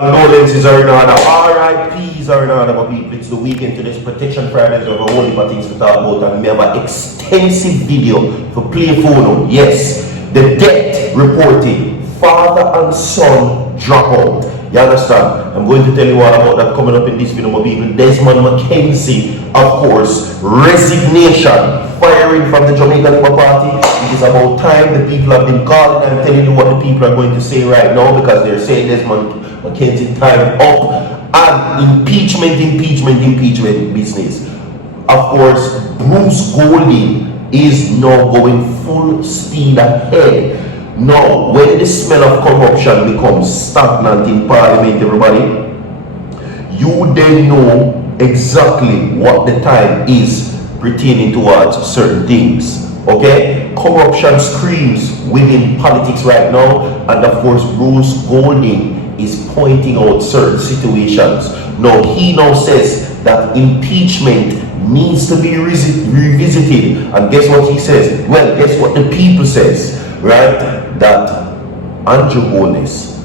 Condolences are in order. RIPs are in order, my people. It's the weekend to this Protection Fridays. We have a whole heap of things to talk about, and we have an extensive video for play phone. Yes, the death reporting. Father and son drop out. You understand? I'm going to tell you all about that coming up in this video, my people. Desmond McKenzie, of course, resignation, firing from the Jamaican Labour Party. It is about time. The people have been calling. I'm telling you what the people are going to say right now, because they're saying Desmond McKenzie time up, and impeachment business. Of course, Bruce Golding is now going full speed ahead. Now, when the smell of corruption becomes stagnant in Parliament, everybody, you then know exactly what the time is pertaining towards certain things. Okay? Corruption screams within politics right now, and of course, Bruce Golding is pointing out certain situations. Now, he now says that impeachment needs to be revisited. And guess what he says? Well, guess what the people says, right? That Andrew Holness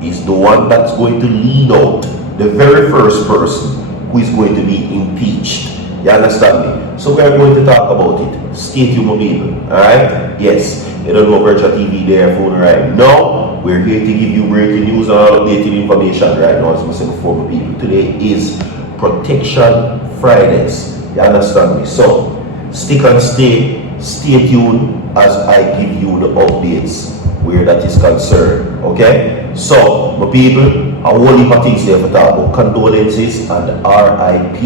is the one that's going to lead out the very first person who is going to be impeached. You understand me? So we are going to talk about it. Stay tuned, my people. Alright? Yes. You don't know Virtual TV there phone right now. We're here to give you breaking news and updated information right now, as I said before, my people. Today is Protection Fridays. You understand me? So stick and stay tuned as I give you the updates where that is concerned. Okay? So, my people, a whole heap of things there for talk about. Condolences and RIP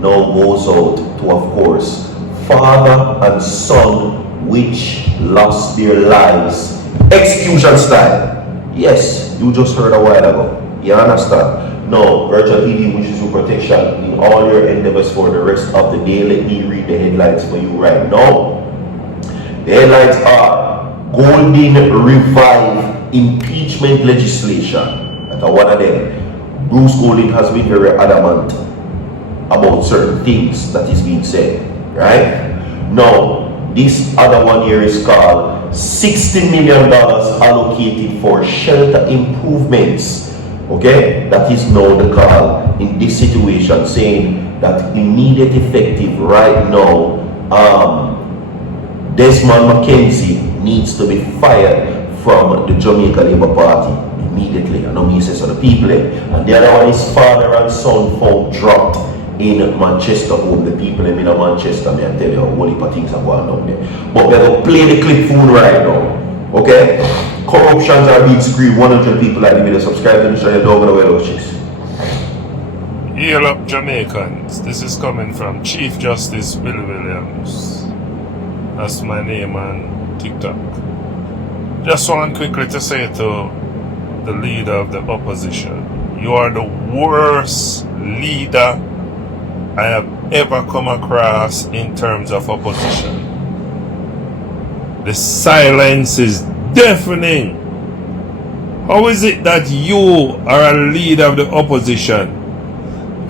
now goes out to, of course, father and son which lost their lives execution style. Yes, you just heard a while ago. You understand? Now, Virtual TV wishes you protection in all your endeavors for the rest of the day. Let me read the headlines for you right now. The headlines are: Golding revive impeachment legislation. That's one of them. Bruce Golding has been very adamant about certain things that is being said. Right? Now, this other one here is called $60 million allocated for shelter improvements. Okay? That is now the call in this situation, saying that immediate effective right now, Desmond McKenzie needs to be fired from the Jamaica Labour Party immediately. I know me says so the people. And the other one is father and son found dropped in Manchester home. The people in Manchester, may I tell you, a whole heap of things are going on there. But we're going to play the clip phone right now. Okay? Corruptions are being screamed. 100 people like the video. Subscribe to the channel. Don't go away those chicks. Hail up, Jamaicans. This is coming from Chief Justice Bill Williams. That's my name on TikTok. Just want quickly to say to the leader of the opposition, you are the worst leader I have ever come across in terms of opposition. The silence is deafening. How is it that you are a leader of the opposition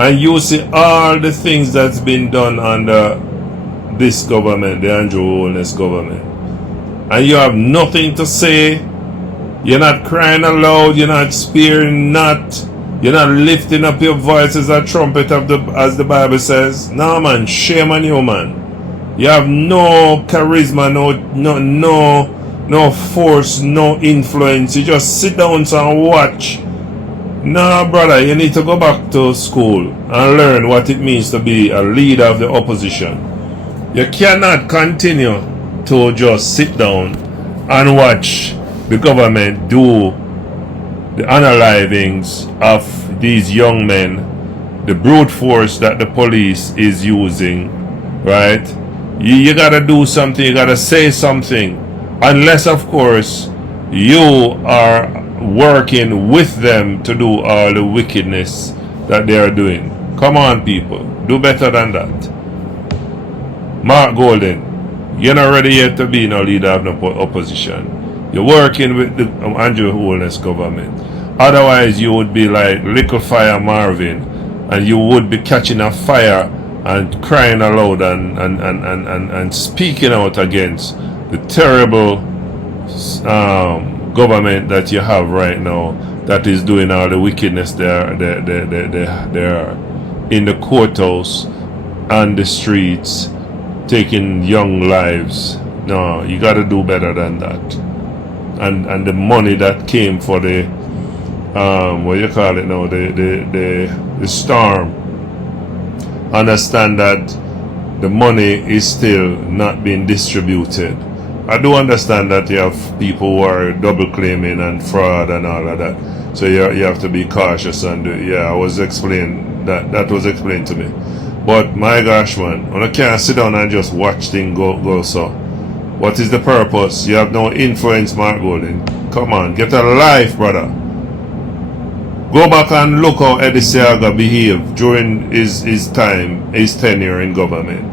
and you see all the things that's been done under this government, the Andrew Holness government, and you have nothing to say? You're not crying aloud, you're not sparing not, you're not lifting up your voice as a trumpet of as the Bible says. No, man, shame on you, man. You have no charisma, no force, no influence. You just sit down and watch. No, brother, you need to go back to school and learn what it means to be a leader of the opposition. You cannot continue to just sit down and watch the government do the unalivings of these young men, the brute force that the police is using, right? You gotta do something, you gotta say something. Unless, of course, you are working with them to do all the wickedness that they are doing. Come on, people. Do better than that. Mark Golding, you're not ready yet to be no leader of the opposition. You're working with the Andrew Holness government. Otherwise, you would be like Little Fire Marvin, and you would be catching a fire and crying aloud and speaking out against the terrible government that you have right now that is doing all the wickedness there in the courthouse and the streets, taking young lives. No, you got to do better than that. And the money that came for the what you call it now, the storm. Understand that the money is still not being distributed. I do understand that you have people who are double claiming and fraud and all of that. So you have to be cautious and I was explained that was explained to me. But my gosh, man, I can't sit down and just watch things go so. What is the purpose? You have no influence, Mark Golding. Come on, get a life, brother. Go back and look how Eddie Seaga behaved during his time, his tenure in government,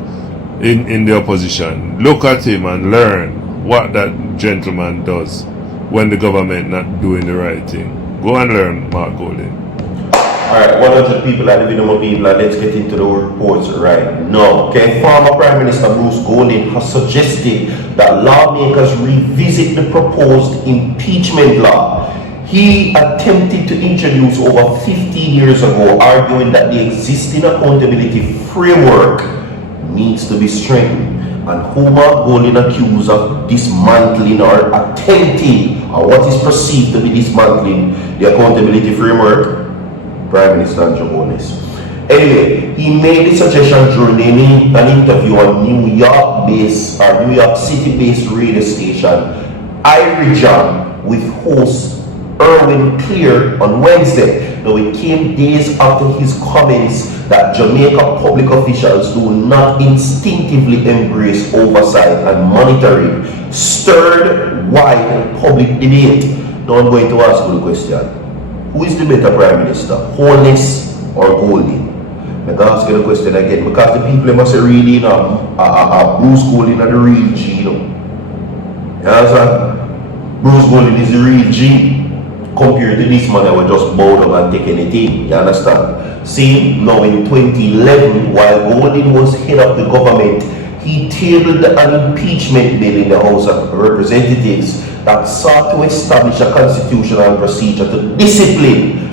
in the opposition. Look at him and learn what that gentleman does when the government not doing the right thing. Go and learn, Mark Golding. Alright, 100 people are living in my people, and let's get into the reports right now. Okay, former Prime Minister Bruce Golding has suggested that lawmakers revisit the proposed impeachment law he attempted to introduce over 15 years ago, arguing that the existing accountability framework needs to be strengthened. And whom Golding accused of dismantling or attempting, or what is perceived to be dismantling the accountability framework? Prime Minister Andrew Holness. Anyway, he made the suggestion during an interview on New York City-based radio station Irijan with host Erwin Clear on Wednesday. Now it came days after his comments that Jamaica public officials do not instinctively embrace oversight and monitoring stirred wide public debate. Now I'm going to ask you the question. Who is the better Prime Minister, Holness or Golding? I'm going to ask you the question again because the people must really Bruce Golding are the real G, you know. You understand? Bruce Golding is the real G. Compared to this man, I will just bow down and take anything. You understand? See, now in 2011, while Golding was head of the government, he tabled an impeachment bill in the House of Representatives that sought to establish a constitutional procedure to discipline,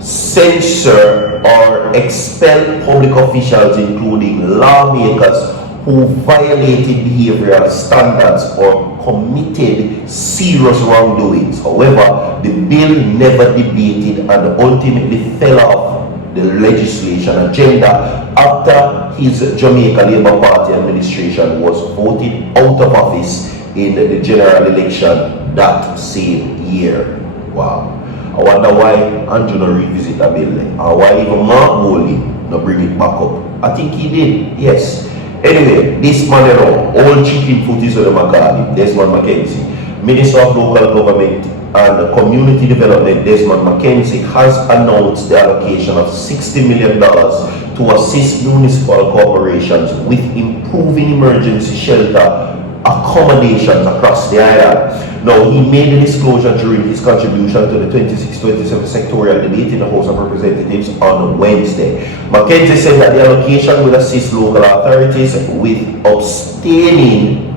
censor, or expel public officials, including lawmakers who violated behavioral standards or committed serious wrongdoings. However, the bill never debated and ultimately fell off the legislation agenda after his Jamaica Labour Party administration was voted out of office in the general election that same year. Wow. I wonder why Andrew not revisit that bill, or why even Mark Golding not bring it back up. I think he did, yes. Anyway, this man, you know, all chicken foot is what they call him, Desmond McKenzie. Minister of Local Government and Community Development, Desmond McKenzie, has announced the allocation of $60 million to assist municipal corporations with improving emergency shelter accommodations across the island. Now, he made a disclosure during his contribution to the 26-27 sectorial debate in the House of Representatives on Wednesday. McKenzie said that the allocation will assist local authorities with obtaining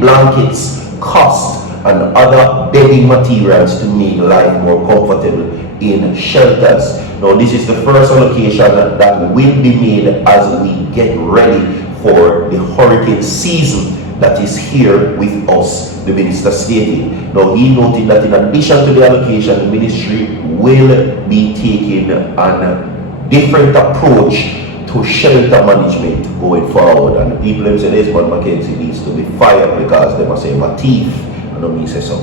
blankets, cost, and other bedding materials to make life more comfortable in shelters. Now, this is the first allocation that will be made as we get ready for the hurricane season that is here with us, the minister stated. Now, he noted that in addition to the allocation, the ministry will be taking a different approach to shelter management going forward. And the people them say Desmond McKenzie needs to be fired because they must say my teeth. I don't mean say so.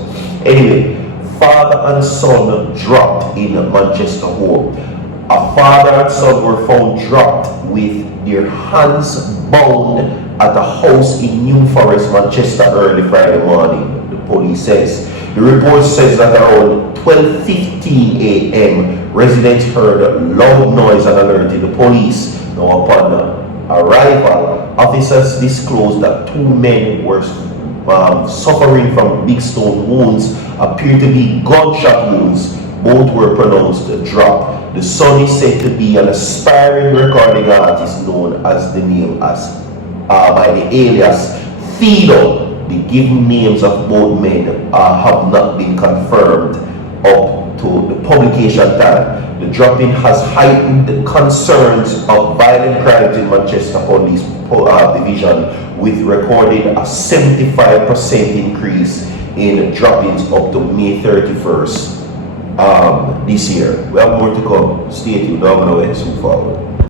Anyway, father and son dropped in Manchester home. A father and son were found dropped with their hands bound at a house in New Forest, Manchester early Friday morning, the police says. The report says that around 12:15 a.m. residents heard loud noise and alerted the police. Now upon arrival, officers disclosed that two men were suffering from big stone wounds, appeared to be gunshot wounds. Both were pronounced drop. The son is said to be an aspiring recording artist known as by the alias Fido. The given names of both men have not been confirmed up to the publication time. The drop-in has heightened the concerns of violent crimes in Manchester Police Division, with recorded a 75% increase in drop-ins up to May 31st this year. We have more to come. Stay tuned. Don't go away. Soon forward.